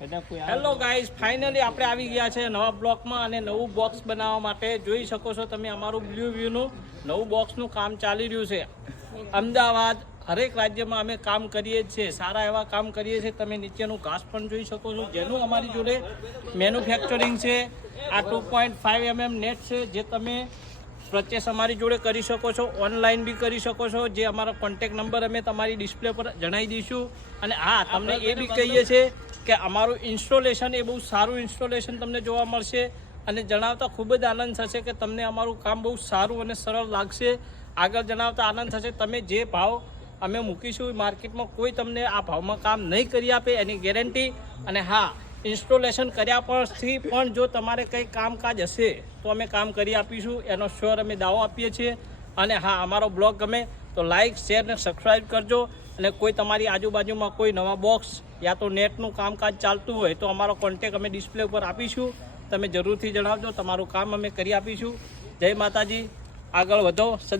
Hello guys, finally આપણે આવી ગયા છે નવા બ્લોકમાં અને નવું બોક્સ બનાવવા માટે. જોઈ શકો છો તમે અમારું બ્લુ વ્યૂનું નવું બોક્સનું કામ ચાલી રહ્યું છે. અમદાવાદ હરેક રાજ્યમાં અમે કામ કરીએ જ છીએ, સારા એવા કામ કરીએ છીએ. તમે નીચેનું ઘાસ પણ જોઈ શકો છો, જેનું અમારી જોડે મેન્યુફેક્ચરિંગ છે. આ 2.5 mm નેટ છે, જે તમે પરચેસ અમારી જોડે કરી શકો છો, ઓનલાઈન બી કરી શકો છો. જે અમારો કોન્ટેક્ટ નંબર અમે તમારી ડિસ્પ્લે પર જણાવી દઈશું. અને હા, તમને એ બી કહીએ છીએ કે અમારું ઇન્સ્ટોલેશન એ બહુ સારું ઇન્સ્ટોલેશન તમને જોવા મળશે. અને જણાવતા ખૂબ જ આનંદ થશે કે તમને અમારું કામ બહુ સારું અને સરળ લાગશે. આગળ જણાવતા આનંદ થશે. તમે જે ભાવ અમે મૂકીશું માર્કેટમાં કોઈ તમને આ ભાવમાં કામ નહીં કરી આપે, એની ગેરંટી. અને હા, ઇન્સ્ટોલેશન કર્યા પછી પણ જો તમારે કંઈ કામકાજ હશે તો અમે કામ કરી આપીશું, એનો શ્યોર અમે દાવો આપીએ છીએ. અને હા, અમારો બ્લોગ ગમે તો લાઇક, શેર અને સબસ્ક્રાઈબ કરજો. અને કોઈ તમારી આજુબાજુમાં કોઈ નવા બોક્સ યા તો નેટનું કામકાજ ચાલતું હોય તો અમારો કોન્ટેક અમે ડિસ્પ્લે ઉપર આપીશું. તમે જરૂરથી જણાવજો, તમારું કામ અમે કરી આપીશું. જય માતાજી, આગળ વધો સદા.